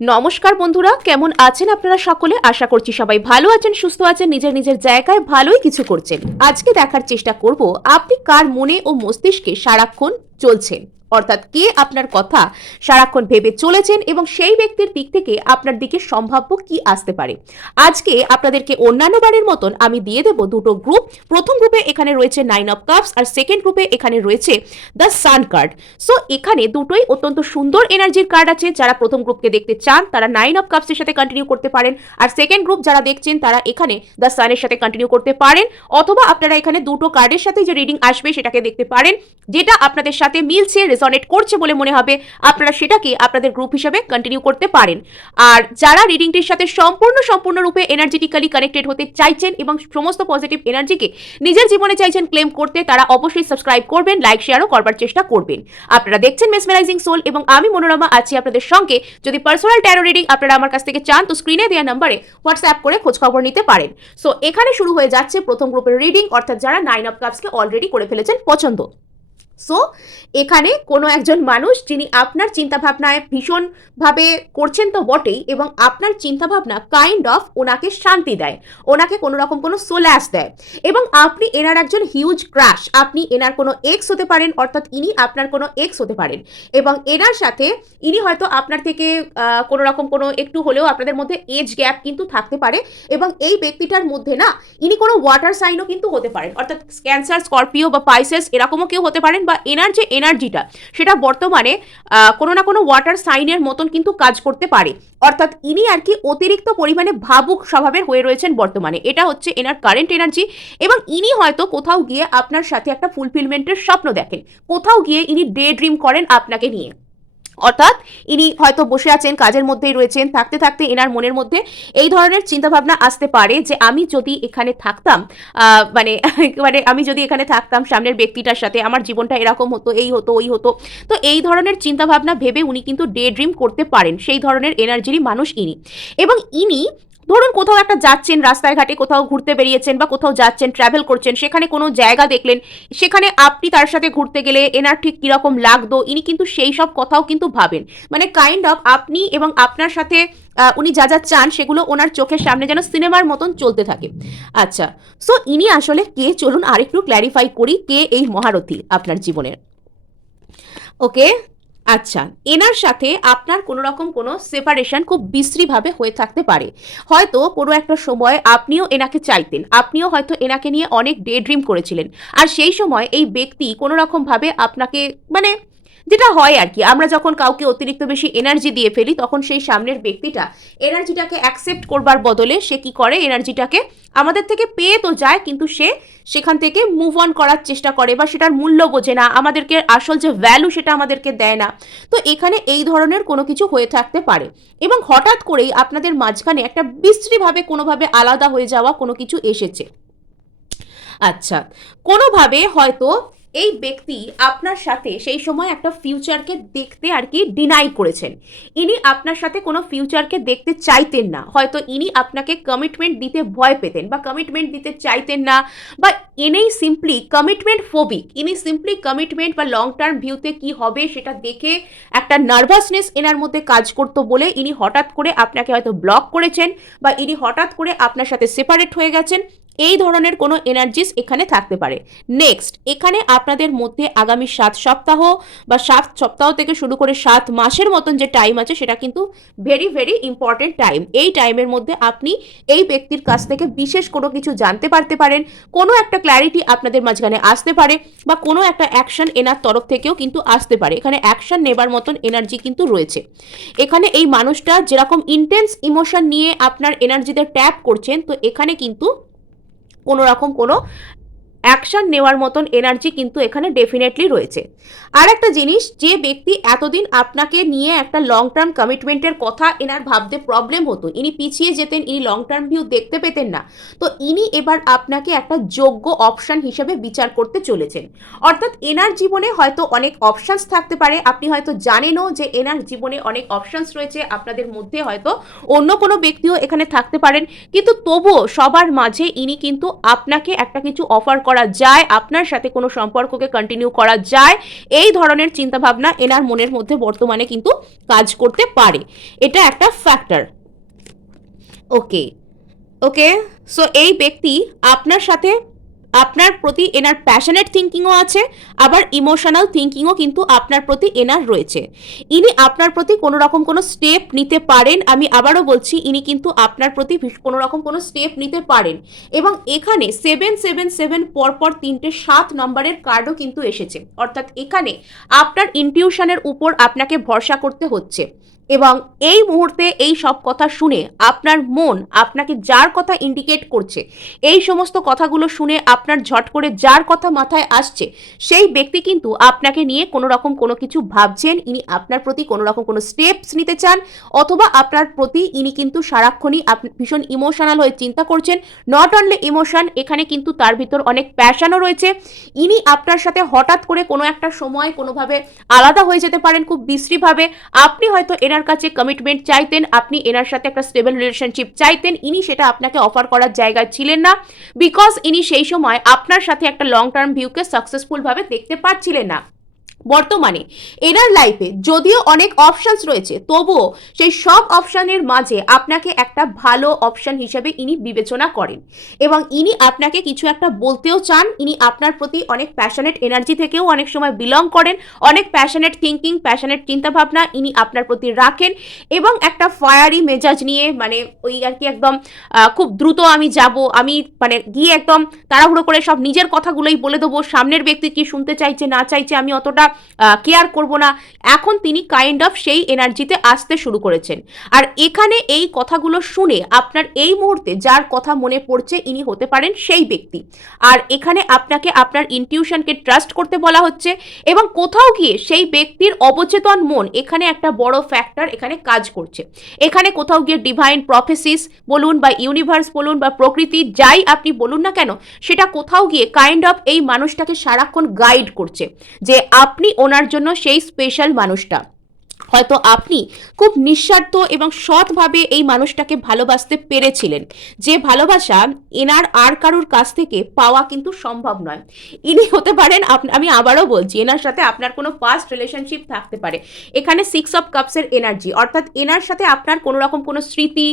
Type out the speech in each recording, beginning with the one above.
নমস্কার বন্ধুরা, কেমন আছেন আপনারা সকলে? আশা করছি সবাই ভালো আছেন, সুস্থ আছেন, নিজের নিজের জায়গায় ভালোই কিছু করছেন। আজকে দেখার চেষ্টা করব, আপনি কার মনে ও মস্তিষ্কে সারাক্ষণ চলছেন অর্থাৎ কে আপনার কথা সারাক্ষণ ভেবে চলেছেন এবং সেই ব্যক্তির দিক থেকে আপনার দিকে সম্ভাব্য কি আসতে পারে। আজকে আপনাদেরকে অন্যান্য বারের মতন আমি দিয়ে দেব দুটো গ্রুপ প্রথম গ্রুপে এখানে রয়েছে নাইন অফ কাপস আর সেকেন্ড গ্রুপে এখানে রয়েছে দ্য সান কার্ড সো এখানে দুটোই অত্যন্ত সুন্দর এনার্জির কার্ড আছে। যারা প্রথম গ্রুপকে দেখতে চান, তারা নাইন অফ কাপসের সাথে কন্টিনিউ করতে পারেন। আর সেকেন্ড গ্রুপ যারা দেখছেন, তারা এখানে দ্য সানের সাথে কন্টিনিউ করতে পারেন। অথবা আপনারা এখানে দুটো কার্ডের সাথে যে রিডিং আসবে, সেটাকে দেখতে পারেন। যেটা আপনাদের সাথে মিলছে রেজনেট করছে বলে মনে হবে, আপনারা সেটাকে আপনাদের গ্রুপ হিসেবে কন্টিনিউ করতে পারেন। আর যারা রিডিংটির সাথে সম্পূর্ণ সম্পূর্ণরূপে এনার্জেটিক্যালি কানেক্টেড হতে চাইছেন এবং সমস্ত পজিটিভ এনার্জিকে নিজের জীবনে চাইছেন ক্লেম করতে, তারা অবশ্যই সাবস্ক্রাইব করবেন লাইক শেয়ারও করবার চেষ্টা করবেন। আপনারা দেখছেন মেসমেরাইজিং সোল এবং আমি মনোরমা আছি আপনাদের সঙ্গে। যদি পার্সোনাল ট্যারো রিডিং আপনারা আমার কাছ থেকে চান, তো স্ক্রিনে দেওয়া নাম্বারে হোয়াটসঅ্যাপ করে খোঁজ খবর নিতে পারেন। সো এখানে শুরু হয়ে যাচ্ছে প্রথম গ্রুপের রিডিং অর্থাৎ যারা নাইন অফ কাপসকে অলরেডি করে ফেলেছেন, পছন্দ। সো এখানে কোনো একজন মানুষ যিনি আপনার চিন্তাভাবনায় ভীষণভাবে করছেন তো বটেই এবং আপনার চিন্তাভাবনা কাইন্ড অফ ওনাকে শান্তি দেয়, ওনাকে কোনো রকম কোনো সোল্যাস দেয় এবং আপনি এনার একজন হিউজ ক্রাশ আপনি এনার কোনো এক্স হতে পারেন, অর্থাৎ ইনি আপনার কোনো এক্স হতে পারেন এবং এনার সাথে ইনি হয়তো আপনার থেকে কোনো রকম কোনো একটু হলেও আপনাদের মধ্যে এজ গ্যাপ কিন্তু থাকতে পারে এবং এই ব্যক্তিটার মধ্যে না, ইনি কোনো ওয়াটার সাইনও কিন্তু হতে পারেন, অর্থাৎ ক্যান্সার স্করপিও বা পাইসেস এরকমও কেউ হতে পারেন বা এনার যে এনার্জিটা, সেটা বর্তমানে কোনো না কোনো ওয়াটার সাইনের মতন কিন্তু কাজ করতে পারে। অর্থাৎ ইনি আর কি অতিরিক্ত পরিমাণে ভাবুক স্বভাবের হয়ে রয়েছেন বর্তমানে। এটা হচ্ছে এনার কারেন্ট এনার্জি এবং ইনি হয়তো কোথাও গিয়ে আপনার সাথে একটা ফুলফিলমেন্টের স্বপ্ন দেখেন। কোথাও গিয়ে ইনি ডে ড্রিম করেন আপনাকে নিয়ে। অর্থাৎ ইনি হয়তো বসে আছেন, কাজের মধ্যেই রয়েছেন, থাকতে থাকতে এনার মনের মধ্যে এই ধরনের চিন্তাভাবনা আসতে পারে যে আমি যদি এখানে থাকতাম মানে মানে আমি যদি এখানে থাকতাম, সামনের ব্যক্তিটার সাথে আমার জীবনটা এরকম হতো, এই হতো, ওই হতো, তো এই ধরনের চিন্তাভাবনা ভেবে উনি কিন্তু ডে ড্রিম করতে পারেন, সেই ধরনের এনার্জিরই মানুষ ইনি। এবং ইনি ধরুন কোথাও একটা যাচ্ছেন রাস্তায় ঘাটে কোথাও ঘুরতে বেরিয়েছেন বা কোথাও যাচ্ছেন ট্রাভেল করছেন, সেখানে কোনো জায়গা দেখলেন, সেখানে আপনি তার সাথে ঘুরতে গেলে এনার ঠিক কীরকম লাগতো, ইনি কিন্তু সেই সব কথাও কিন্তু ভাবেন। মানে কাইন্ড অফ আপনি এবং আপনার সাথে উনি যা যা চান সেগুলো ওনার চোখের সামনে যেন সিনেমার মতন চলতে থাকে। আচ্ছা সো ইনি আসলে কে? চলুন আরেকটু ক্ল্যারিফাই করি, কে এই মহারথী আপনার জীবনের? ওকে আচ্ছা এনার সাথে আপনার কোনো রকম কোনো সেপারেশন খুব বিশ্রীভাবে হয়ে থাকতে পারে। হয়তো কোনো একটা সময় আপনিও এনাকে চাইতেন, আপনিও হয়তো এনাকে নিয়ে অনেক ডে ড্রিম করেছিলেন। আর সেই সময় এই ব্যক্তি কোনো রকমভাবে আপনাকে মানে যেটা হয় আর কি, আমরা যখন কাউকে অতিরিক্ত বেশি এনার্জি দিয়ে ফেলি, তখন সেই সামনের ব্যক্তিটা এনার্জিটাকে অ্যাকসেপ্ট করবার বদলে সে কি করে? এনার্জিটাকে আমাদের থেকে পেয়ে তো যায়, কিন্তু সে সেখান থেকে মুভ অন করার চেষ্টা করে বা সেটার মূল্য বোঝে না, আমাদেরকে আসল যে ভ্যালু সেটা আমাদেরকে দেয় না। তো এখানে এই ধরনের কোনো কিছু হয়ে থাকতে পারে। এবং হঠাৎ করেই আপনাদের মাঝখানে একটা বিশ্রীভাবে কোনোভাবে আলাদা হয়ে যাওয়া কোনো কিছু এসেছে। আচ্ছা কোনোভাবে হয়তো এই ব্যক্তি আপনার সাথে সেই সময় একটা ফিউচারকে দেখতে আর কি ডিনাই করেছেন। ইনি আপনার সাথে কোনো ফিউচারকে দেখতে চাইতেন না। হয়তো ইনি আপনাকে কমিটমেন্ট দিতে ভয় পেতেন বা কমিটমেন্ট দিতে চাইতেন না বা এনেই সিম্পলি কমিটমেন্ট ফোবিক ইনি সিম্পলি কমিটমেন্ট বা লং টার্ম ভিউতে কি হবে সেটা দেখে একটা নার্ভাসনেস এনার মধ্যে কাজ করতো বলে ইনি হঠাৎ করে আপনাকে হয়তো ব্লক করেছেন বা ইনি হঠাৎ করে আপনার সাথে সেপারেট হয়ে গেছেন। এই ধরনের কোনো এনার্জিস এখানে থাকতে পারে। নেক্সট এখানে আপনাদের মধ্যে আগামী সাত সপ্তাহ বা সাত সপ্তাহ থেকে শুরু করে সাত মাসের মতন যে টাইম আছে, সেটা কিন্তু ভেরি ভেরি ইম্পর্টেন্ট টাইম এই টাইমের মধ্যে আপনি এই ব্যক্তির কাছ থেকে বিশেষ কোনো কিছু জানতে পারতে পারেন। কোনো একটা ক্ল্যারিটি আপনাদের মাঝখানে আসতে পারে বা কোনো একটা অ্যাকশন এনার তরফ থেকেও কিন্তু আসতে পারে। এখানে অ্যাকশন নেবার মতন এনার্জি কিন্তু রয়েছে। এখানে এই মানুষটা যেরকম ইন্টেন্স ইমোশন নিয়ে আপনার এনার্জিতে ট্যাপ করছেন, তো এখানে কিন্তু কোনো রকম কোনো অ্যাকশন নেওয়ার মতন এনার্জি কিন্তু এখানে ডেফিনেটলি রয়েছে। আর একটা জিনিস, যে ব্যক্তি এতদিন আপনাকে নিয়ে একটা লং টার্ম কমিটমেন্টের কথা এনার ভাবতে প্রবলেম হতো, ইনি পিছিয়ে যেতেন, ইনি লং টার্ম ভিউ দেখতে পেতেন না, তো ইনি এবার আপনাকে একটা যোগ্য অপশন হিসেবে বিচার করতে চলেছেন। অর্থাৎ এনার জীবনে হয়তো অনেক অপশানস থাকতে পারে, আপনি হয়তো জানেনও যে এনার জীবনে অনেক অপশানস রয়েছে, আপনাদের মধ্যে হয়তো অন্য কোনো ব্যক্তিও এখানে থাকতে পারেন, কিন্তু তবুও সবার মাঝে ইনি কিন্তু আপনাকে একটা কিছু অফার করার করা যায়, আপনার সাথে কোনো সম্পর্ককে কন্টিনিউ করা যায়, এই ধরনের চিন্তাভাবনা এনার মনের মধ্যে বর্তমানে কিন্তু কাজ করতে পারে। এটা একটা ফ্যাক্টর ওকে ওকে সো এই ব্যক্তি আপনার সাথে আপনার প্রতি এনার প্যাশনেট থিঙ্কিংও আছে, আবার ইমোশনাল থিঙ্কিংও কিন্তু আপনার প্রতি এনার রয়েছে। ইনি আপনার প্রতি কোনো রকম কোনো স্টেপ নিতে পারেন, আমি আবারও বলছি, ইনি কিন্তু আপনার প্রতি কোনো রকম কোনো স্টেপ নিতে পারেন। এবং এখানে সেভেন সেভেন সেভেন পরপর তিনটে সাত নম্বরের কার্ডও কিন্তু এসেছে। অর্থাৎ এখানে আপনার ইনটিউশনের উপর আপনাকে ভরসা করতে হচ্ছে। এবং এই মুহূর্তে এই সব কথা শুনে আপনার মন আপনাকে যার কথা ইন্ডিকেট করছে, এই সমস্ত কথাগুলো শুনে আপনার ঝট করে যার কথা মাথায় আসছে, সেই ব্যক্তি কিন্তু আপনাকে নিয়ে কোনো রকম কোনো কিছু ভাবছেন, ইনি আপনার প্রতি কোনো রকম কোনো স্টেপস নিতে চান, অথবা আপনার প্রতি ইনি কিন্তু সারাক্ষণই আপ- ভীষণ ইমোশনাল হয়ে চিন্তা করছেন নট অনলি ইমোশন এখানে কিন্তু তার ভিতর অনেক প্যাশনও রয়েছে, ইনি আপনার সাথে হঠাৎ করে কোনো একটা সময় কোনোভাবে আলাদা হয়ে যেতে পারেন খুব বিশ্রীভাবে আপনি হয়তো এনার কাছে কমিটমেন্ট চাইতেন, আপনি এনার সাথে একটা স্টেবল রিলেশনশিপ চাইতেন, ইনি সেটা আপনাকে অফার করার জায়গায় ছিলেন না বিকজ ইনি সেই সময় আপনার সাথে একটা লং টার্ম ভিউকে সাকসেসফুলভাবে দেখতে পাচ্ছিলেন না। বর্তমানে এনার লাইফে যদিও অনেক অপশনস রয়েছে, তবুও সেই সব অপশনের মাঝে আপনাকে একটা ভালো অপশন হিসেবে ইনি বিবেচনা করেন। এবং ইনি আপনাকে কিছু একটা বলতেও চান, ইনি আপনার প্রতি অনেক প্যাশনেট এনার্জি থেকেও অনেক সময় বিলং করেন, অনেক প্যাশনেট থিঙ্কিং প্যাশনেট চিন্তাভাবনা ইনি আপনার প্রতি রাখেন এবং একটা ফায়ারি মেজাজ নিয়ে মানে ওই আর কি একদম খুব দ্রুত আমি যাব, আমি মানে গিয়ে একদম তাড়াহুড়ো করে সব নিজের কথাগুলোই বলে দেবো, সামনের ব্যক্তি কি শুনতে চাইছে, না চাইছে, আমি অতটা কেয়ার করব না। এখন তিনি কাইন্ড অফ সেই এনার্জিতে আসতে শুরু করেছেন। আর এখানে এই কথাগুলো শুনে আপনার এই মুহূর্তে যার কথা মনে পড়ছে ইনি হতে পারেন সেই ব্যক্তি। আর এখানে আপনাকে আপনার ইনটিউশনকে ট্রাস্ট করতে বলা হচ্ছে এবং কোথাও গিয়ে সেই ব্যক্তির অবচেতন মন এখানে একটা বড় ফ্যাক্টর এখানে কাজ করছে। এখানে কোথাও গিয়ে ডিভাইন প্রফেসিস বলুন বা ইউনিভার্স বলুন বা প্রকৃতি যাই আপনি বলুন না কেন, সেটা কোথাও গিয়ে কাইন্ড অফ এই মানুষটাকে সারাক্ষণ গাইড করছে। যে আপনি ওনার জন্য সেই স্পেশাল মানুষটা। হয়তো আপনি খুব নিঃস্বার্থ এবং সৎভাবে এই মানুষটাকে ভালোবাসতে পেরেছিলেন। যে ভালোবাসা এনার আর কারোর কাছ থেকে পাওয়া কিন্তু সম্ভব নয়। ইনি হতে পারেন আমি আবারও বলছি, এনার সাথে আপনার কোনো ফার্স্ট রিলেশনশিপ থাকতে পারে। এখানে সিক্স অফ কাপসের এনার্জি অর্থাৎ এনার সাথে আপনার কোনো রকম কোনো স্মৃতি।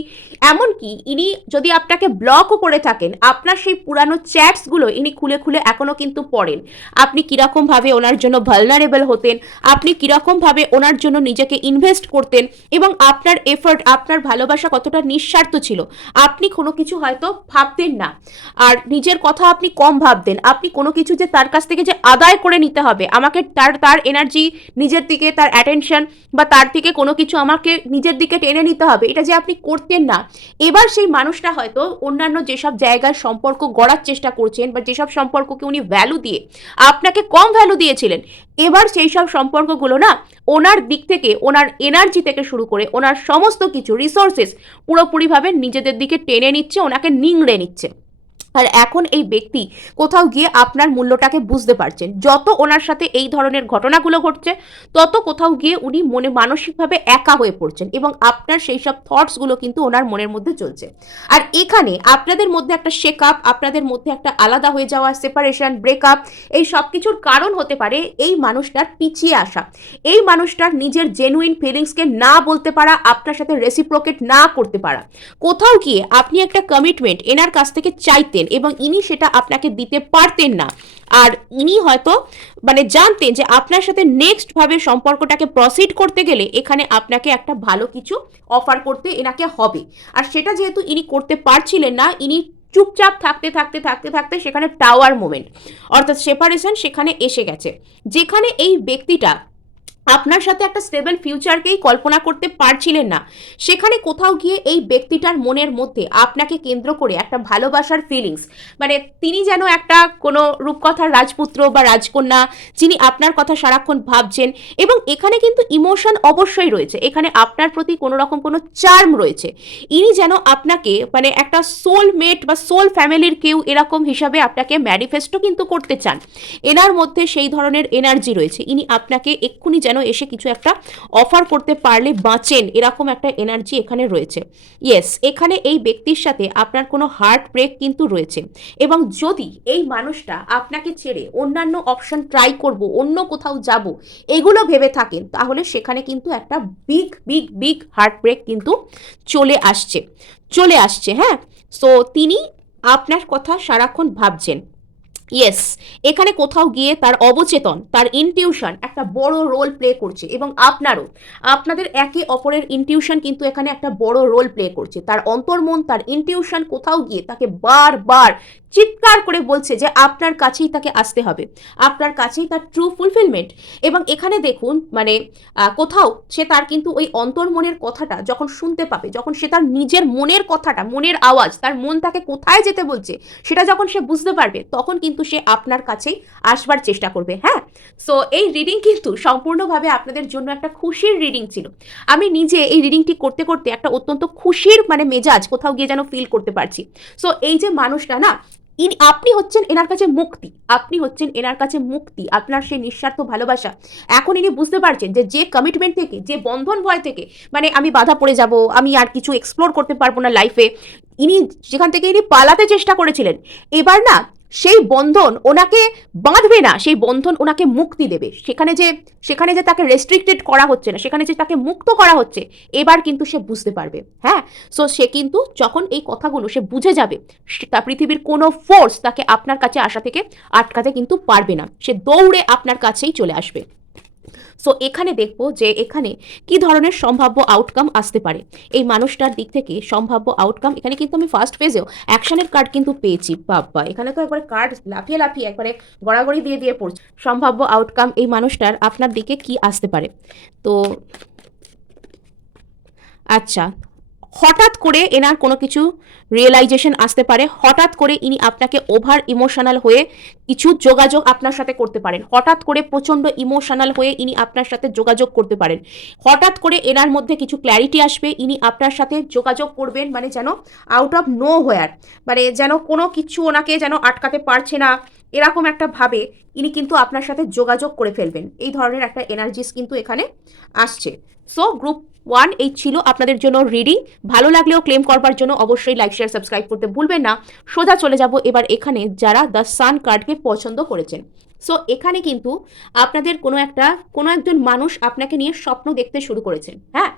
এমনকি ইনি যদি আপনাকে ব্লকও করে থাকেন, আপনার সেই পুরানো চ্যাটসগুলো ইনি খুলে খুলে এখনও কিন্তু পড়েন। আপনি কীরকমভাবে ওনার জন্য ভালনারেবল হতেন, আপনি কীরকমভাবে ওনার জন্য নিজেকে ইনভেস্ট করতেন এবং আপনার এফর্ট আপনার ভালোবাসা কতটা নিঃস্বার্থ ছিল, আপনি কোনো কিছু হয়তো ভাবতেন না। আর নিজের কথা আপনি কম ভাবতেন। আপনি কোনো কিছু যে তার কাছ থেকে যে আদায় করে নিতে হবে, আমাকে তার তার এনার্জি নিজের দিকে, তার অ্যাটেনশন বা তার থেকে কোনো কিছু আমাকে নিজের দিকে টেনে নিতে হবে, এটা যে আপনি করতেন না। এবার সেই মানুষটা হয়তো অন্যান্য যেসব জায়গার সম্পর্ক গড়ার চেষ্টা করছেন বা যেসব সম্পর্ককে উনি ভ্যালু দিয়ে আপনাকে কম ভ্যালু দিয়েছিলেন এবার সেই সব সম্পর্কগুলো না ওনার দিক থেকে, ওনার এনার্জি থেকে শুরু করে, ওনার সমস্ত কিছু রিসোর্সেস পুরোপুরিভাবে নিজেদের দিকে টেনে নিচ্ছে, ওনাকে নিংড়ে নিচ্ছে। আর এখন এই ব্যক্তি কোথাও গিয়ে আপনার মূল্যটাকে বুঝতে পারছেন। যত ওনার সাথে এই ধরনের ঘটনাগুলো ঘটছে, তত কোথাও গিয়ে উনি মনে মানসিকভাবে একা হয়ে পড়ছেন এবং আপনার সেই সব থটসগুলো কিন্তু ওনার মনের মধ্যে চলছে। আর এখানে আপনাদের মধ্যে একটা শেক আপ আপনাদের মধ্যে একটা আলাদা হয়ে যাওয়া সেপারেশন ব্রেকআপ এই সব কিছুর কারণ হতে পারে এই মানুষটার পিছিয়ে আসা। এই মানুষটার নিজের জেনুইন ফিলিংসকে না বলতে পারা, আপনার সাথে রেসিপ্রোকেট না করতে পারা। কোথাও গিয়ে আপনি একটা কমিটমেন্ট এনার কাছ থেকে চাইতেন এবং ইনি সেটা আপনাকে দিতে পারতেন না। আর ইনি হয়তো মানে জানতেন যে আপনার সাথে নেক্সট ভাবে সম্পর্কটাকে প্রসিড করতে গেলে এখানে আপনাকে একটা ভালো কিছু অফার করতে এনাকে হবে। আর সেটা যেহেতু ইনি করতে পারছিলেন না, ইনি চুপচাপ থাকতে থাকতে থাকতে থাকতে সেখানে টাওয়ার মোমেন্ট অর্থাৎ সেপারেশন সেখানে এসে গেছে। যেখানে এই ব্যক্তিটা আপনার সাথে একটা স্টেবল ফিউচারকেই কল্পনা করতে পারছিলেন না। সেখানে কোথাও গিয়ে এই ব্যক্তিটার মনের মধ্যে আপনাকে কেন্দ্র করে একটা ভালোবাসার ফিলিংস মানে তিনি যেন একটা কোনো রূপকথার রাজপুত্র বা রাজকন্যা, যিনি আপনার কথা সারাক্ষণ ভাবছেন এবং এখানে কিন্তু ইমোশন অবশ্যই রয়েছে। এখানে আপনার প্রতি কোনো রকম কোনো চার্ম রয়েছে। ইনি যেন আপনাকে মানে একটা সোল মেট বা সোল ফ্যামিলির কেউ এরকম হিসাবে আপনাকে ম্যানিফেস্টো কিন্তু করতে চান। এনার মধ্যে সেই ধরনের এনার্জি রয়েছে। ইনি আপনাকে এক্ষুনি যেন যেন এসে কিছু একটা অফার করতে পারলে বাঁচেন, এরকম একটা এনার্জি এখানে রয়েছে। ইয়েস এখানে এই ব্যক্তির সাথে আপনার কোনো হার্ট ব্রেক কিন্তু রয়েছে। এবং যদি এই মানুষটা আপনাকে ছেড়ে অন্যান্য অপশন ট্রাই করব, অন্য কোথাও যাব, এগুলো ভেবে থাকেন, তাহলে সেখানে কিন্তু একটা big big big heart break কিন্তু চলে আসছে। চলে আসছে হ্যাঁ? সো তিনি আপনার কথা সারাক্ষণ ভাবছেন। ইয়েস এখানে কোথাও গিয়ে তার অবচেতন, তার ইনটিউশন একটা বড় রোল প্লে করছে এবং আপনারও, আপনাদের একে অপরের ইনটিউশন কিন্তু এখানে একটা বড় রোল প্লে করছে। তার অন্তর্মন, তার ইনটিউশন কোথাও গিয়ে তাকে বারবার চিৎকার করে বলছে যে আপনার কাছেই তাকে আসতে হবে। আপনার কাছেই তার ট্রু ফুলফিলমেন্ট এবং এখানে দেখুন মানে কোথাও সে তার কিন্তু ওই অন্তর্মনের কথাটা যখন শুনতে পাবে, যখন সে তার নিজের মনের কথাটা, মনের আওয়াজ, তার মন তাকে কোথায় যেতে বলছে, সেটা যখন সে বুঝতে পারবে, তখন কিন্তু সে আপনার কাছেই আসবার চেষ্টা করবে হ্যাঁ? সো এই রিডিং কিন্তু সম্পূর্ণভাবে আপনাদের জন্য একটা খুশির রিডিং ছিল। আমি নিজে এই রিডিংটি করতে করতে একটা অত্যন্ত খুশির মানে মেজাজ কোথাও গিয়ে যেন ফিল করতে পারছি। সো এই যে মানুষটা না ইনি, আপনি হচ্ছেন এনার কাছে মুক্তি, আপনি হচ্ছেন এনার কাছে মুক্তি, আপনার সেই নিঃস্বার্থ ভালোবাসা। এখন ইনি বুঝতে পারছেন যে যে কমিটমেন্ট থেকে, যে বন্ধন ভয় থেকে মানে আমি বাধা পড়ে যাব, আমি আর কিছু এক্সপ্লোর করতে পারব না লাইফে ইনি, যেখান থেকে ইনি পালাতে চেষ্টা করেছিলেন, এবার না সেই বন্ধন ওনাকে বাঁধবে না, সেই বন্ধন ওনাকে মুক্তি দেবে। সেখানে যে সেখানে যে তাকে রেস্ট্রিক্টেড করা হচ্ছে না, সেখানে যে তাকে মুক্ত করা হচ্ছে, এবার কিন্তু সে বুঝতে পারবে হ্যাঁ? সো সে কিন্তু যখন এই কথাগুলো সে বুঝে যাবে তা পৃথিবীর কোনো ফোর্স তাকে আপনার কাছে আসা থেকে আটকাতে কিন্তু পারবে না। সে দৌড়ে আপনার কাছেই চলে আসবে। সো এখানে দেখব যে এখানে কি ধরনের সম্ভাব্য আউটকাম আসতে পারে। এই মানুষটার দিক থেকে সম্ভাব্য আউটকাম এখানে কিন্তু আমি ফার্স্ট ফেজেও অ্যাকশনের কার্ড কিন্তু পেয়েছি, বাবা। এখানে তো একবারে কার্ড লাফিয়ে লাফিয়ে একবারে গড়াগড়ি দিয়ে দিয়ে পড়ছে। সম্ভাব্য আউটকাম এই মানুষটার আপনার দিকে কি আসতে পারে? তো আচ্ছা হঠাৎ করে এনার কোনো কিছু রিয়েলাইজেশন আসতে পারে, হঠাৎ করে ইনি আপনাকে ওভার ইমোশনাল হয়ে কিছু যোগাযোগ আপনার সাথে করতে পারেন। হঠাৎ করে প্রচণ্ড ইমোশনাল হয়ে ইনি আপনার সাথে যোগাযোগ করতে পারেন। হঠাৎ করে এনার মধ্যে কিছু ক্ল্যারিটি আসবে, ইনি আপনার সাথে যোগাযোগ করবেন মানে যেন আউট অফ নো হোয়ার মানে যেন কোনো কিছু ওনাকে যেন আটকাতে পারছে না, এরকম একটা ভাবে ইনি কিন্তু আপনার সাথে যোগাযোগ করে ফেলবেন। এই ধরনের একটা এনার্জিস কিন্তু এখানে আসছে। সো গ্রুপ ওয়ান, এই ছিল আপনাদের জন্য রিডিং ভালো লাগলেও ক্লেম করবার জন্য অবশ্যই লাইক শেয়ার সাবস্ক্রাইব করতে ভুলবেন না। সোজা চলে যাব এবার এখানে যারা দ্য সান কার্ডকে পছন্দ করেছেন। সো এখানে কিন্তু আপনাদের কোনো একটা, কোনো একজন মানুষ আপনাকে নিয়ে স্বপ্ন দেখতে শুরু করেছেন হ্যাঁ?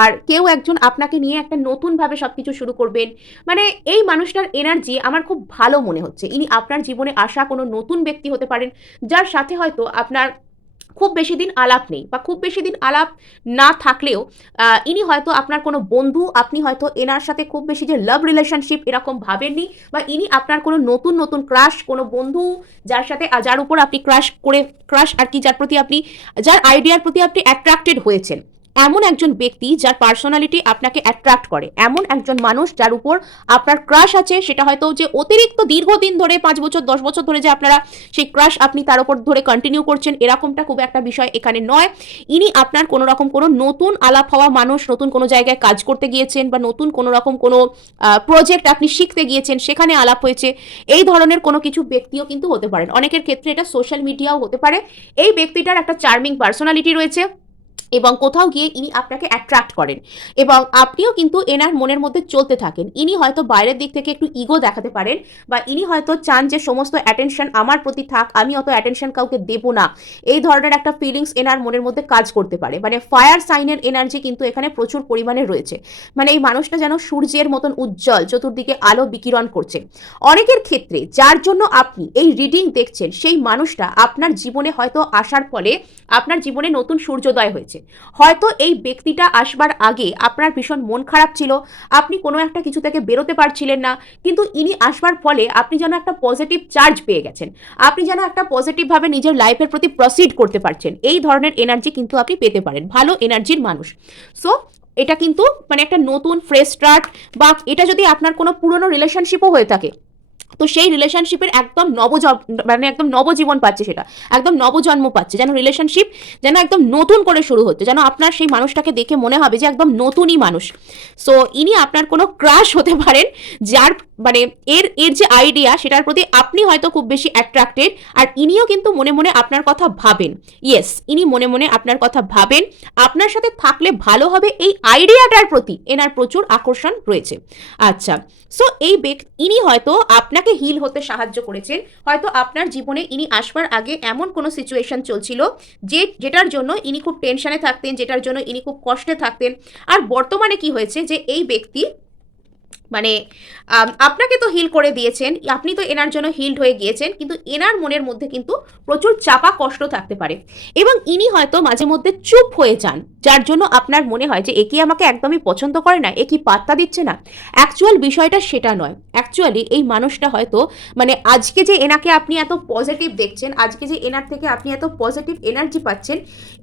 আর কেউ একজন আপনাকে নিয়ে একটা নতুনভাবে সব কিছু শুরু করবেন। মানে এই মানুষটার এনার্জি আমার খুব ভালো মনে হচ্ছে। ইনি আপনার জীবনে আসা কোনো নতুন ব্যক্তি হতে পারেন, যার সাথে হয়তো আপনার খুব বেশি দিন আলাপ নেই বা খুব বেশি দিন আলাপ না থাকলেও ইনি হয়তো আপনার কোনো বন্ধু, আপনি হয়তো এনার সাথে খুব বেশি যে লাভ রিলেশনশিপ এরকম ভাবেননি বা ইনি আপনার কোনো নতুন নতুন ক্রাশ কোনো বন্ধু যার সাথে যার উপর আপনি ক্রাশ করে ক্রাশ আর কি, যার প্রতি আপনি, যার আইডিয়ার প্রতি আপনি অ্যাট্রাক্টেড হয়েছেন। এমন একজন ব্যক্তি যার পার্সোনালিটি আপনাকে অ্যাট্রাক্ট করে, এমন একজন মানুষ যার উপর আপনার ক্রাশ আছে, সেটা হয়তো যে অতিরিক্ত দীর্ঘদিন ধরে, পাঁচ বছর, দশ বছর ধরে যে আপনারা সেই ক্রাশ আপনি তার উপর ধরে কন্টিনিউ করছেন, এরকমটা খুব একটা বিষয় এখানে নয়। ইনি আপনার কোনো রকম কোনো নতুন আলাপ হওয়া মানুষ, নতুন কোনো জায়গায় কাজ করতে গিয়েছেন বা নতুন কোনো রকম কোনো প্রজেক্ট আপনি শিখতে গিয়েছেন, সেখানে আলাপ হয়েছে, এই ধরনের কোনো কিছু ব্যক্তিও কিন্তু হতে পারেন। অনেকের ক্ষেত্রে এটা সোশ্যাল মিডিয়াও হতে পারে। এই ব্যক্তিটার একটা চার্মিং পার্সোনালিটি রয়েছে। এবং কোথাও গিয়ে ইনি আপনাকে অ্যাট্রাক্ট করেন। এবং আপনিও কিন্তু এনার মনের মধ্যে চলতে থাকেন। ইনি হয়তো বাইরের দিক থেকে একটু ইগো দেখাতে পারেন বা ইনি হয়তো চান যে সমস্ত অ্যাটেনশন আমার প্রতি থাক, আমি অত অ্যাটেনশন কাউকে দেবো না। এই ধরনের একটা ফিলিংস এনার মনের মধ্যে কাজ করতে পারে। মানে ফায়ার সাইনের এনার্জি কিন্তু এখানে প্রচুর পরিমাণে রয়েছে। মানে এই মানুষটা যেন সূর্যের মতন উজ্জ্বল, চতুর্দিকে আলো বিকিরণ করছে। অনেকের ক্ষেত্রে যার জন্য আপনি এই রিডিং দেখছেন, সেই মানুষটা আপনার জীবনে হয়তো আসার ফলে আপনার জীবনে নতুন সূর্যোদয় হয়েছে। হয়তো এই ব্যক্তিটা আসবার আগে আপনার ভীষণ মন খারাপ ছিল, আপনি কোনো একটা কিছু থেকে বেরোতে পারছিলেন না, কিন্তু ইনি আসবার ফলে আপনি যেন একটা পজিটিভ চার্জ পেয়ে গেছেন, আপনি যেন একটা পজিটিভভাবে নিজের লাইফের প্রতি প্রসিড করতে পারছেন, এই ধরনের এনার্জি কিন্তু আপনি পেতে পারেন, ভালো এনার্জির মানুষ। সো এটা কিন্তু মানে একটা নতুন ফ্রেশ স্টার্ট বা এটা যদি আপনার কোনো পুরনো রিলেশনশিপও হয়ে থাকে তো সেই রিলেশনশিপের একদম নবজ মানে একদম নবজীবন পাচ্ছে সেটা। একদম নবজন্ম পাচ্ছে। যেন রিলেশনশিপ যেন একদম নতুন করে শুরু হচ্ছে। যেন আপনার সেই মানুষটাকে দেখে মনে হবে যে একদম নতুনই মানুষ। সো ইনি আপনার কোনো ক্রাশ হতে পারেন, যার মানে এর এর যে আইডিয়া সেটার প্রতি আপনি হয়তো খুব বেশি অ্যাট্রাক্টেড আর ইনিও কিন্তু মনে মনে আপনার কথা ভাবেন। ইয়েস ইনি মনে মনে আপনার কথা ভাবেন। আপনার সাথে থাকলে ভালো হবে এই আইডিয়াটার প্রতি। এনার প্রচুর আকর্ষণ রয়েছে। আচ্ছা সো এই ব্যক্তি, ইনি হয়তো আপনাকে হিল হতে সাহায্য করেছেন হয়তো আপনার জীবনে ইনি আসবার আগে এমন কোনো সিচুয়েশন চলছিল যে, যেটার জন্য ইনি খুব টেনশানে থাকতেন, যেটার জন্য ইনি খুব কষ্টে থাকতেন। আর বর্তমানে কি হয়েছে যে, এই ব্যক্তি মানে আপনাকে তো হিল করে দিয়েছেন, আপনি তো এনার জন্য হিলড হয়ে গিয়েছেন, কিন্তু এনার মনের মধ্যে কিন্তু প্রচুর চাপা কষ্ট থাকতে পারে। এবং ইনি হয়তো মাঝে মধ্যে চুপ হয়ে যান, যার জন্য আপনার মনে হয় যে, এ কি আমাকে একদমই পছন্দ করে না, এ কি পাত্তা দিচ্ছে না। অ্যাকচুয়াল বিষয়টা সেটা নয়। অ্যাকচুয়ালি এই মানুষটা হয়তো মানে আজকে যে এনাকে আপনি এত পজিটিভ দেখছেন, আজকে যে এনার থেকে আপনি এত পজিটিভ এনার্জি পাচ্ছেন,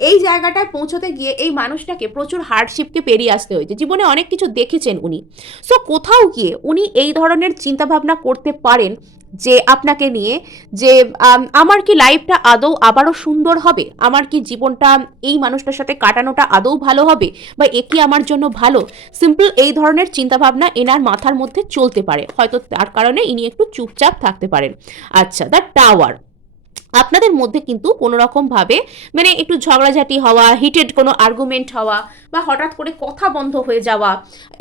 এই জায়গাটায় পৌঁছতে গিয়ে এই মানুষটাকে প্রচুর হার্ডশিপকে পেরিয়ে আসতে হয়েছে। জীবনে অনেক কিছু দেখেছেন উনি। সো কোথাও গিয়ে উনি এই ধরনের চিন্তাভাবনা করতে পারেন যে আপনাকে নিয়ে যে আম, আমার কি লাইফটা আদৌ আবারও সুন্দর হবে? আমার কি জীবনটা এই মানুষটার সাথে কাটানোটা আদৌ ভালো হবে? বা এ কি আমার জন্য ভালো? সিম্পল এই ধরনের চিন্তাভাবনা এনার মাথার মধ্যে চলতে পারে। হয়তো তার কারণে ইনি একটু চুপচাপ থাকতে পারেন। আচ্ছা দ্য টাওয়ার আপনাদের মধ্যে কিন্তু কোনো রকমভাবে মানে একটু ঝগড়াঝাটি হওয়া হিটেড কোনো আর্গুমেন্ট হওয়া বা হঠাৎ করে কথা বন্ধ হয়ে যাওয়া,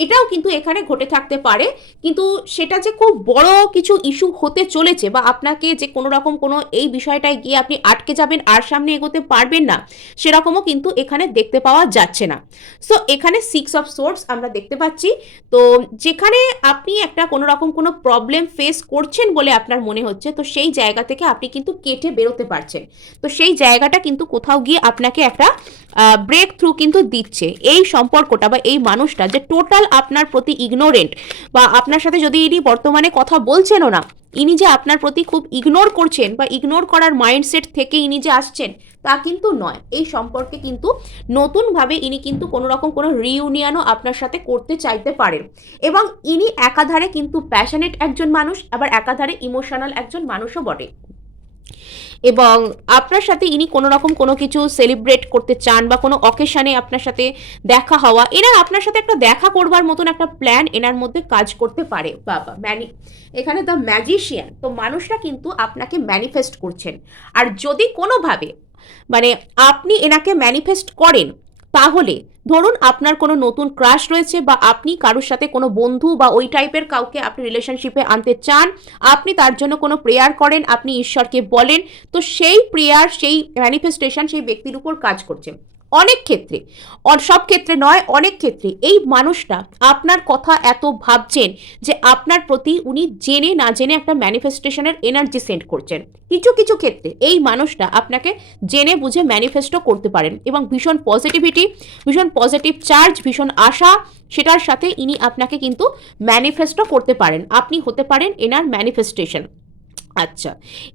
এটাও কিন্তু এখানে ঘটে থাকতে পারে। কিন্তু সেটা যে খুব বড় কিছু ইস্যু হতে চলেছে বা আপনাকে যে কোনো রকম কোনো এই বিষয়টায় গিয়ে আপনি আটকে যাবেন আর সামনে এগোতে পারবেন না, সেরকমও কিন্তু এখানে দেখতে পাওয়া যাচ্ছে না। সো এখানে সিক্স অফ সোর্স আমরা দেখতে পাচ্ছি। তো যেখানে আপনি একটা কোনো রকম কোনো প্রবলেম ফেস করছেন বলে আপনার মনে হচ্ছে, তো সেই জায়গা থেকে আপনি কিন্তু কেটে বেরোতে পারছেন তো সেই জায়গাটা কিন্তু কোথাও গিয়ে আপনাকে একটা ব্রেক থ্রু কিন্তু দিচ্ছে। এই সম্পর্কটা বা এই মানুষটা যে টোটাল আপনার প্রতি ইগনোরেন্ট বা আপনার সাথে যদি ইনি বর্তমানে কথা বলছেনও না, ইনি যে আপনার প্রতি খুব ইগনোর করছেন বা ইগনোর করার মাইন্ডসেট থেকে ইনি যে আসছেন, তা কিন্তু নয়। এই সম্পর্কে কিন্তু নতুনভাবে ইনি কিন্তু কোনো রকম কোনো রিউনিয়নও আপনার সাথে করতে চাইতে পারেন। এবং ইনি একাধারে কিন্তু প্যাশনেট একজন মানুষ, আবার একাধারে ইমোশনাল একজন মানুষও বটে। এবং আপনার সাথে ইনি কোনো রকম কোনো কিছু সেলিব্রেট করতে চান বা কোনো অকেশানে আপনার সাথে দেখা হওয়া এনার আপনার সাথে একটা দেখা করবার মতন একটা প্ল্যান এনার মধ্যে কাজ করতে পারে। বাবা ম্যানি এখানে দ্য ম্যাজিশিয়ান তো মানুষরা কিন্তু আপনাকে ম্যানিফেস্ট করছেন। আর যদি কোনোভাবে মানে আপনি এনাকে ম্যানিফেস্ট করেন তাহলে ধরুন আপনার কোনো নতুন ক্রাশ রয়েছে বা আপনি কারোর সাথে কোনো বন্ধু বা ওই টাইপের কাউকে আপনি রিলেশনশিপে আনতে চান, আপনি তার জন্য কোনো প্রেয়ার করেন, আপনি ঈশ্বরকে বলেন, তো সেই প্রেয়ার সেই ম্যানিফেস্টেশন সেই ব্যক্তির উপর কাজ করছে। অনেক ক্ষেত্রে। সব ক্ষেত্রে নয়, অনেক ক্ষেত্রে। এই মানুষটা আপনার কথা এত ভাবছেন যে আপনার প্রতি উনি জেনে না জেনে একটা ম্যানিফেস্টেশনের এনার্জি সেন্ড করছেন। কিছু কিছু ক্ষেত্রে এই মানুষটা আপনাকে জেনে বুঝে ম্যানিফেস্টও করতে পারেন এবং ভীষণ পজিটিভিটি ভীষণ পজিটিভ চার্জ ভীষণ আশা, সেটার সাথে ইনি আপনাকে কিন্তু ম্যানিফেস্টও করতে পারেন। আপনি হতে পারেন এনার ম্যানিফেস্টেশন আচ্ছা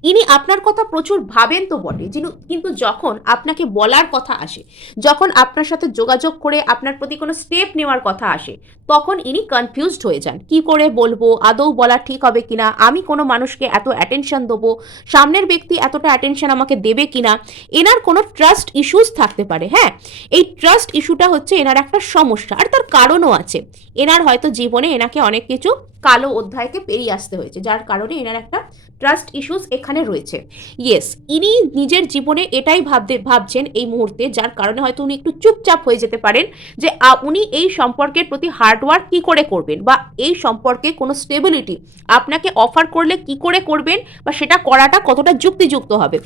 ইনি আপনার কথা প্রচুর ভাবেন তো বটে কিন্তু যখন আপনাকে বলার কথা আসে, যখন আপনার সাথে যোগাযোগ করে আপনার প্রতি কোনো স্টেপ নেওয়ার কথা আসে, তখন ইনি কনফিউজড হয়ে যান, কি করে বলব, আদৌ বলা ঠিক হবে কিনা, আমি কোনো মানুষকে এত অ্যাটেনশন দেবো, সামনের ব্যক্তি এতটা অ্যাটেনশন আমাকে দেবে কিনা, এনার কোনো ট্রাস্ট ইস্যুস থাকতে পারে হ্যাঁ? এই ট্রাস্ট ইস্যুটা হচ্ছে এনার একটা সমস্যা, আর তার কারণও আছে, এনার হয়তো জীবনে এনাকে অনেক কিছু কালো অধ্যায়কে পেরিয়ে আসতে হয়েছে, যার কারণে এনার একটা ট্রাস্ট ইস্যুস এখানে রয়েছে। ইয়েস ইনি নিজের জীবনে এটাই ভাবতে ভাবছেন এই মুহূর্তে, যার কারণে হয়তো উনি একটু চুপচাপ হয়ে যেতে পারেন যে উনি এই সম্পর্কের প্রতি হার্ডওয়ার্ক কী করে করবেন বা এই সম্পর্কে কোনো স্টেবিলিটি আপনাকে অফার করলে কি করে করবেন বা সেটা করাটা কতটা যুক্তিযুক্ত হবে।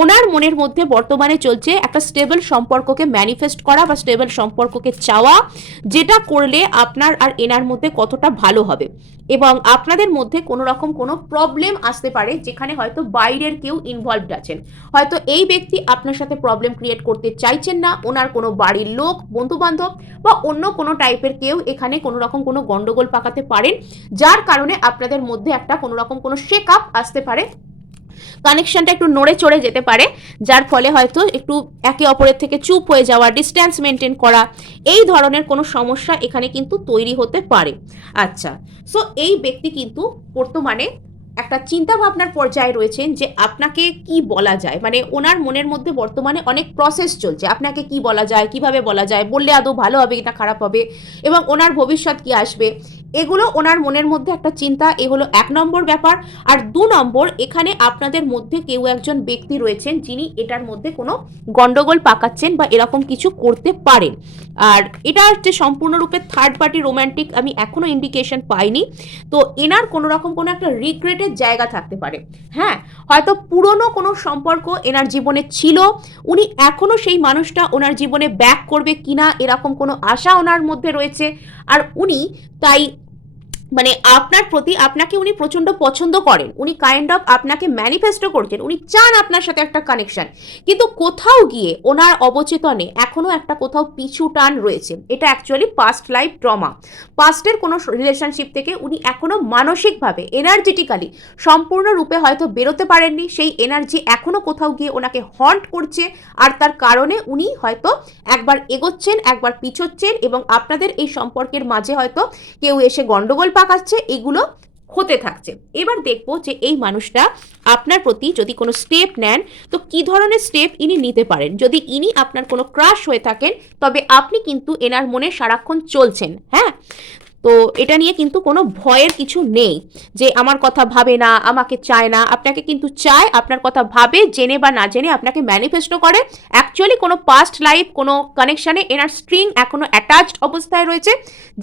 ওনার মনের মধ্যে বর্তমানে চলছে একটা স্টেবল সম্পর্ককে ম্যানিফেস্ট করা বা স্টেবল সম্পর্ককে চাওয়া, যেটা করলে আপনার আর এনার মধ্যে কতটা ভালো হবে। এবং আপনাদের মধ্যে কোনো রকম কোনো প্রবলেম আসতে পারে যেখানে হয়তো বাইরের কেউ ইনভলভড আছেন। হয়তো এই ব্যক্তি আপনার সাথে প্রবলেম ক্রিয়েট করতে চাইছেন না, ওনার কোনো বাড়ির লোক, বন্ধুবান্ধব বা অন্য কোনো টাইপের কেউ এখানে কোনো রকম কোনো গন্ডগোল পাকাতে পারেন, যার কারণে আপনাদের মধ্যে একটা কোনো রকম কোনো শেক আপ আসতে পারে। কানেকশনটা একটু নড়ে চড়ে যেতে পারে, যার ফলে হয়তো একটু একে অপরের থেকে চুপ হয়ে যাওয়া ডিস্ট্যান্স মেনটেন করা, এই ধরনের কোনো সমস্যা এখানে কিন্তু তৈরি হতে পারে। আচ্ছা সো এই ব্যক্তি কিন্তু বর্তমানে একটা চিন্তা ভাবনার পর্যায়ে রয়েছেন যে আপনাকে কি বলা যায়? মানে ওনার মনের মধ্যে বর্তমানে অনেক প্রসেস চলছে। আপনাকে কি বলা যায়? কীভাবে বলা যায়? বললে আদৌ ভালো হবে এটা খারাপ হবে? এবং ওনার ভবিষ্যৎ কি আসবে? এগুলো ওনার মনের মধ্যে একটা চিন্তা, এ হলো এক নম্বর ব্যাপার। আর দু নম্বর, এখানে আপনাদের মধ্যে কেউ একজন ব্যক্তি রয়েছেন যিনি এটার মধ্যে কোনো গন্ডগোল পাকাচ্ছেন বা এরকম কিছু করতে পারেন। আর এটা হচ্ছে সম্পূর্ণরূপে থার্ড পার্টি রোম্যান্টিক আমি এখনও ইন্ডিকেশন পাইনি। তো এনার কোনো রকম কোনো একটা রিগ্রেটের জায়গা থাকতে পারে। হ্যাঁ হয়তো পুরনো কোনো সম্পর্ক এনার জীবনে ছিল, উনি এখনও সেই মানুষটা ওনার জীবনে ব্যাক করবে কিনা, এরকম কোনো আশা ওনার মধ্যে রয়েছে। আর উনি তাই মানে আপনার প্রতি আপনাকে উনি প্রচণ্ড পছন্দ করেন। উনি কাইন্ড অফ আপনাকে ম্যানিফেস্টো করছেন। উনি চান আপনার সাথে একটা কানেকশন কিন্তু কোথাও গিয়ে ওনার অবচেতনে এখনও একটা কোথাও পিছু টান রয়েছে। এটা অ্যাকচুয়ালি পাস্ট লাইফ ট্রমা পাস্টের কোনো রিলেশনশিপ থেকে উনি এখনও মানসিকভাবে এনার্জেটিক্যালি সম্পূর্ণরূপে হয়তো বেরোতে পারেননি। সেই এনার্জি এখনও কোথাও গিয়ে ওনাকে হন্ট করছে। আর তার কারণে উনি হয়তো একবার এগোচ্ছেন, একবার পিছোচ্ছেন এবং আপনাদের এই সম্পর্কের মাঝে হয়তো কেউ এসে গন্ডগোল পাকাচ্ছে এগুলো হতে থাকছে। এবার দেখব যে এই মানুষটা আপনার প্রতি যদি কোনো স্টেপ নেন, তো কি ধরনের স্টেপ ইনি নিতে পারেন? যদি ইনি আপনার কোনো ক্রাশ হয়ে থাকেন, তবে আপনি কিন্তু এনার মনে সারাক্ষণ চলছেন হ্যাঁ? তো এটা নিয়ে কিন্তু কোনো ভয়ের কিছু নেই যে আমার কথা ভাবে না, আমাকে চায় না। আপনাকে কিন্তু চায়, আপনার কথা ভাবে, জেনে বা না জেনে আপনাকে ম্যানিফেস্টো করে। অ্যাকচুয়ালি কোনো পাস্ট লাইফ কোনো কানেকশানে এনার স্ট্রিং এখনও অ্যাটাচড অবস্থায় রয়েছে।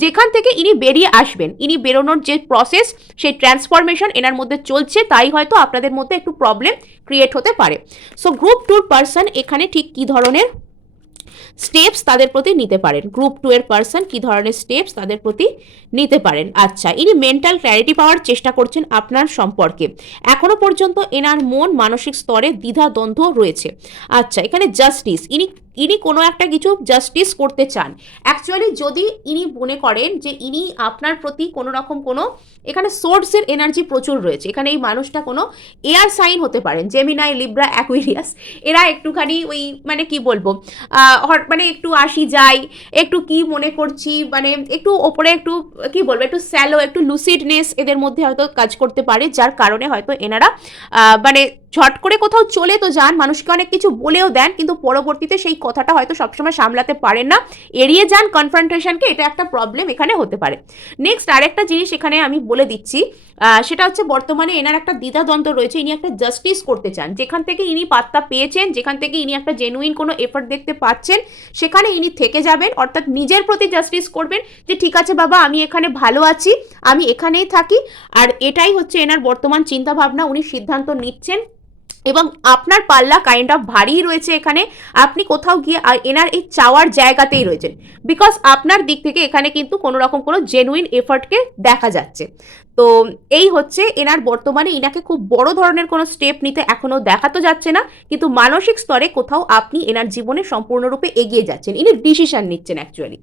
যেখান থেকে ইনি বেরিয়ে আসবেন, ইনি বেরোনোর যে প্রসেস সেই ট্রান্সফরমেশন এনার মধ্যে চলছে, তাই হয়তো আপনাদের মধ্যে একটু প্রবলেম ক্রিয়েট হতে পারে। সো গ্রুপ টুর পার্সন এখানে ঠিক কী ধরনের স্টেপস তাদের প্রতি নিতে পারেন। গ্রুপ টু এর পার্সন কী ধরনের স্টেপস তাদের প্রতি নিতে পারেন। আচ্ছা ইনি মেন্টাল ক্ল্যারিটি পাওয়ার চেষ্টা করছেন আপনার সম্পর্কে। এখনও পর্যন্ত এনার মন মানসিক স্তরে দ্বিধা দ্বন্দ্ব রয়েছে। আচ্ছা এখানে জাস্টিস ইনি ইনি কোনো একটা কিছু জাস্টিস করতে চান। অ্যাকচুয়ালি যদি ইনি মনে করেন যে ইনি আপনার প্রতি কোনো রকম কোনো এখানে সোর্সের এনার্জি প্রচুর রয়েছে, এখানে এই মানুষটা কোনো এয়ার সাইন হতে পারেন জেমিনাই লিব্রা অ্যাকুইরিয়াস এরা একটুখানি ওই মানে কি বলব মানে একটু আসি যাই, একটু কি মনে করছি মানে একটু ওপরে একটু কি বলব, একটু স্যালো একটু লুসিডনেস এদের মধ্যে হয়তো কাজ করতে পারে, যার কারণে হয়তো এনারা মানে ঝট করে কোথাও চলে তো যান, মানুষকে অনেক কিছু বলেও দেন, কিন্তু পরবর্তীতে সেই কথাটা হয়তো সবসময় সামলাতে পারেন না। এড়িয়ে যান কনফ্রন্টেশনকে এটা একটা প্রবলেম এখানে হতে পারে। নেক্সট আরেকটা জিনিস এখানে আমি বলে দিচ্ছি সেটা হচ্ছে বর্তমানে এনার একটা দ্বিধাদ্বন্দ্ব রয়েছে, ইনি একটা জাস্টিস করতে চান। যেখান থেকে ইনি পাত্তা পেয়েছেন, যেখান থেকে ইনি একটা জেনুইন কোনো এফর্ট দেখতে পাচ্ছেন, সেখানে ইনি থেকে যাবেন, অর্থাৎ নিজের প্রতি জাস্টিস করবেন যে, ঠিক আছে বাবা, আমি এখানে ভালো আছি, আমি এখানেই থাকি। আর এটাই হচ্ছে এনার বর্তমান চিন্তাভাবনা, উনি সিদ্ধান্ত নিচ্ছেন। এবং আপনার পাল্লা কাইন্ড অফ ভারী রয়েছে এখানে। আপনি কোথাও গিয়ে আর এনার এই চাওয়ার জায়গাতেই রয়েছেন। বিকজ আপনার দিক থেকে এখানে কিন্তু কোনো রকম কোনো জেনুইন এফর্টকে দেখা যাচ্ছে। তো এই হচ্ছে এনার বর্তমানে এনাকে খুব বড় ধরনের কোনো স্টেপ নিতে এখনও দেখা তো যাচ্ছে না। কিন্তু মানসিক স্তরে কোথাও আপনি এনার জীবনে সম্পূর্ণরূপে এগিয়ে যাচ্ছেন। ইনি ডিসিশন নিচ্ছেন অ্যাকচুয়ালি